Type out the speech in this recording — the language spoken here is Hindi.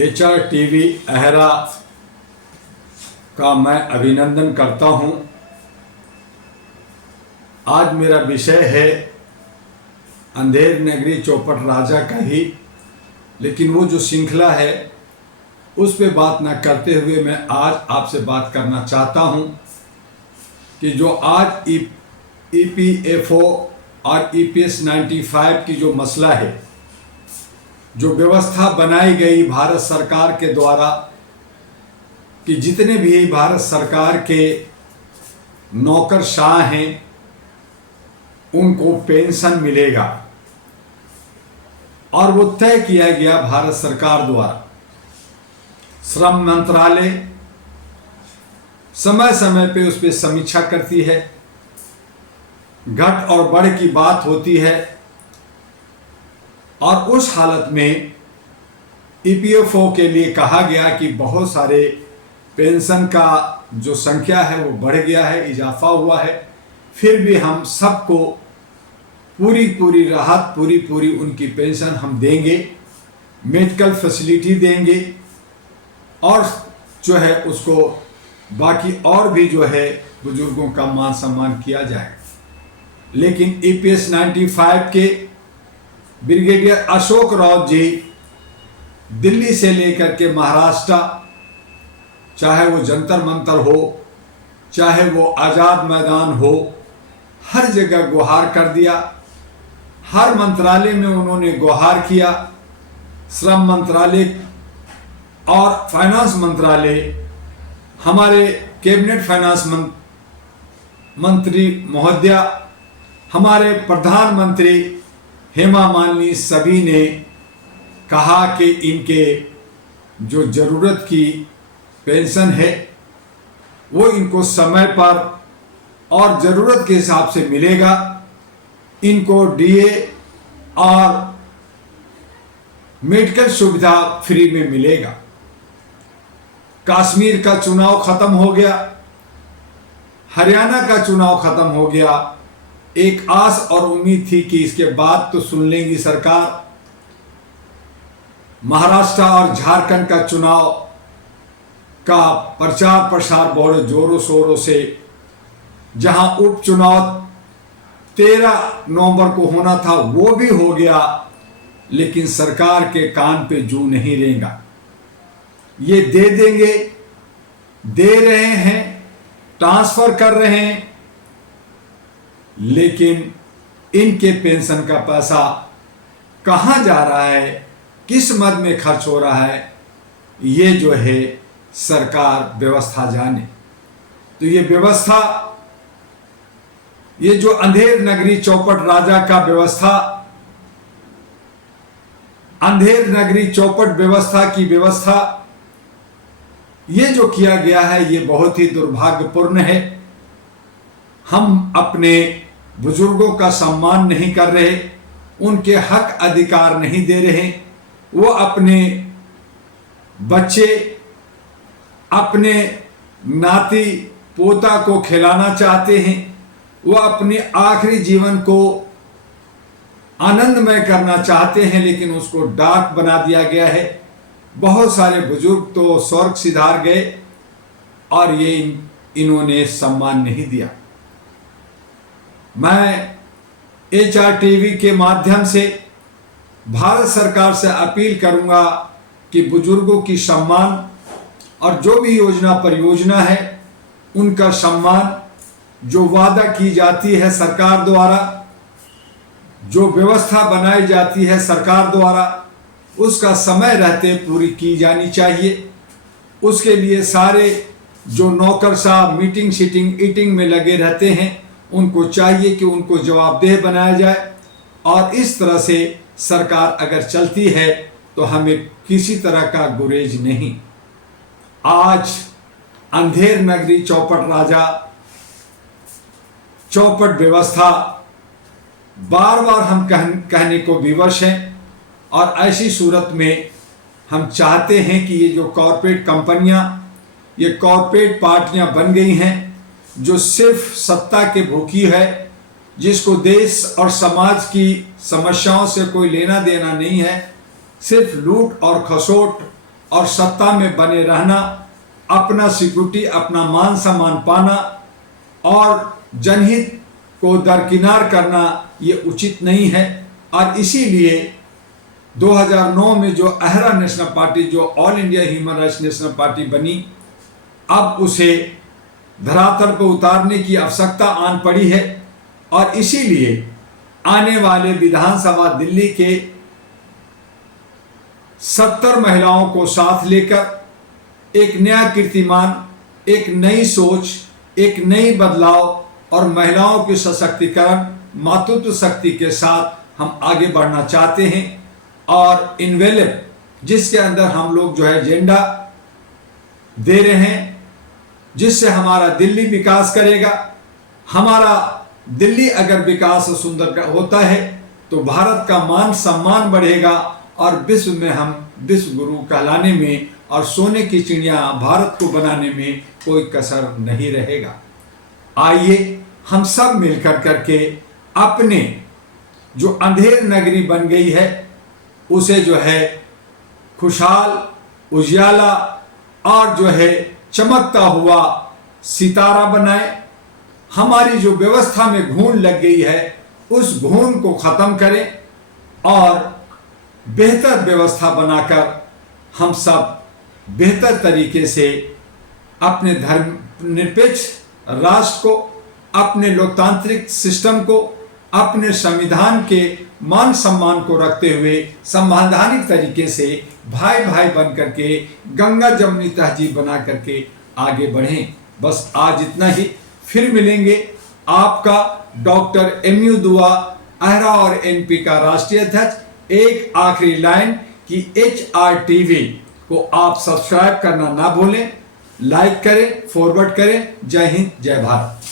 HR टीवी अहरा का मैं अभिनंदन करता हूं। आज मेरा विषय है अंधेर नगरी चौपट राजा का ही, लेकिन वो जो श्रृंखला है उस पे बात ना करते हुए मैं आज आपसे बात करना चाहता हूं कि जो आज EPFO और EPS 95 की जो मसला है, जो व्यवस्था बनाई गई भारत सरकार के द्वारा कि जितने भी भारत सरकार के नौकरशाह हैं उनको पेंशन मिलेगा, और वो तय किया गया भारत सरकार द्वारा। श्रम मंत्रालय समय समय पे उस पर समीक्षा करती है, घट और बढ़ की बात होती है, और उस हालत में EPFO के लिए कहा गया कि बहुत सारे पेंशन का जो संख्या है वो बढ़ गया है, इजाफा हुआ है, फिर भी हम सबको पूरी राहत, पूरी उनकी पेंशन हम देंगे, मेडिकल फैसिलिटी देंगे, और जो है उसको बाकी और भी जो है बुजुर्गों का मान सम्मान किया जाएगा। लेकिन EPS 95 के ब्रिगेडियर अशोक राउत जी दिल्ली से लेकर के महाराष्ट्र, चाहे वो जंतर मंतर हो, चाहे वो आज़ाद मैदान हो, हर जगह गुहार कर दिया। हर मंत्रालय में उन्होंने गुहार किया। श्रम मंत्रालय और फाइनेंस मंत्रालय, हमारे कैबिनेट फाइनेंस मंत्री महोदया, हमारे प्रधानमंत्री हेमा मालिनी, सभी ने कहा कि इनके जो ज़रूरत की पेंशन है वो इनको समय पर और ज़रूरत के हिसाब से मिलेगा। इनको DA और मेडिकल सुविधा फ्री में मिलेगा। कश्मीर का चुनाव खत्म हो गया, हरियाणा का चुनाव खत्म हो गया। एक आस और उम्मीद थी कि इसके बाद तो सुन लेंगी सरकार। महाराष्ट्र और झारखंड का चुनाव का प्रचार प्रसार बड़े जोरों शोरों से, जहां उपचुनाव 13 नवंबर को होना था वो भी हो गया, लेकिन सरकार के कान पे जू नहीं रेंगा। ये दे देंगे, दे रहे हैं, ट्रांसफर कर रहे हैं, लेकिन इनके पेंशन का पैसा कहां जा रहा है, किस मद में खर्च हो रहा है, ये जो है सरकार व्यवस्था जाने। तो ये व्यवस्था, ये जो अंधेर नगरी चौपट राजा का व्यवस्था, अंधेर नगरी चौपट व्यवस्था की व्यवस्था, ये जो किया गया है ये बहुत ही दुर्भाग्यपूर्ण है। हम अपने बुजुर्गों का सम्मान नहीं कर रहे, उनके हक अधिकार नहीं दे रहे। वो अपने बच्चे, अपने नाती पोता को खिलाना चाहते हैं, वो अपने आखिरी जीवन को आनंदमय करना चाहते हैं, लेकिन उसको डार्क बना दिया गया है। बहुत सारे बुजुर्ग तो स्वर्ग सिधार गए और ये इन्होंने सम्मान नहीं दिया। मैं HR टीवी के माध्यम से भारत सरकार से अपील करूंगा कि बुजुर्गों की सम्मान और जो भी योजना परियोजना है उनका सम्मान, जो वादा की जाती है सरकार द्वारा, जो व्यवस्था बनाई जाती है सरकार द्वारा, उसका समय रहते पूरी की जानी चाहिए। उसके लिए सारे जो नौकरशाह मीटिंग शीटिंग ईटिंग में लगे रहते हैं उनको चाहिए कि उनको जवाबदेह बनाया जाए, और इस तरह से सरकार अगर चलती है तो हमें किसी तरह का गुरेज नहीं। आज अंधेर नगरी चौपट राजा, चौपट व्यवस्था बार बार हम कहने को विवश हैं, और ऐसी सूरत में हम चाहते हैं कि ये जो कॉरपोरेट कंपनियां, ये कॉरपोरेट पार्टियां बन गई हैं जो सिर्फ सत्ता के भूखी है, जिसको देश और समाज की समस्याओं से कोई लेना देना नहीं है, सिर्फ लूट और खसोट और सत्ता में बने रहना, अपना सिक्योरिटी, अपना मान सम्मान पाना और जनहित को दरकिनार करना ये उचित नहीं है। और इसीलिए 2009 में जो अहरा नेशनल पार्टी, जो all India human rights national party बनी, अब उसे धरातल पर उतारने की आवश्यकता आन पड़ी है। और इसीलिए आने वाले विधानसभा दिल्ली के 70 महिलाओं को साथ लेकर एक नया कीर्तिमान, एक नई सोच, एक नई बदलाव और महिलाओं के सशक्तिकरण, मातृत्व शक्ति के साथ हम आगे बढ़ना चाहते हैं। और इनवेलप, जिसके अंदर हम लोग जो है एजेंडा दे रहे हैं, जिससे हमारा दिल्ली विकास करेगा। हमारा दिल्ली अगर विकास सुंदर होता है तो भारत का मान सम्मान बढ़ेगा और विश्व में हम विश्व गुरु कहलाने में और सोने की चिड़िया भारत को बनाने में कोई कसर नहीं रहेगा। आइए हम सब मिलकर करके अपने जो अंधेर नगरी बन गई है उसे जो है खुशहाल, उजियाला और जो है चमकता हुआ सितारा बनाए। हमारी जो व्यवस्था में घून लग गई है उस घून को खत्म करें और बेहतर व्यवस्था बनाकर हम सब बेहतर तरीके से अपने धर्मनिरपेक्ष राष्ट्र को, अपने लोकतांत्रिक सिस्टम को, अपने संविधान के मान सम्मान को रखते हुए संवैधानिक तरीके से भाई भाई बन करके गंगा जमुनी तहजीब बना करके आगे बढ़ें। बस आज इतना ही। फिर मिलेंगे। आपका डॉक्टर MU दुआ, अहरा और NP का राष्ट्रीय अध्यक्ष। एक आखिरी लाइन कि HRTV को आप सब्सक्राइब करना ना भूलें, लाइक करें, फॉरवर्ड करें। जय हिंद, जय भारत।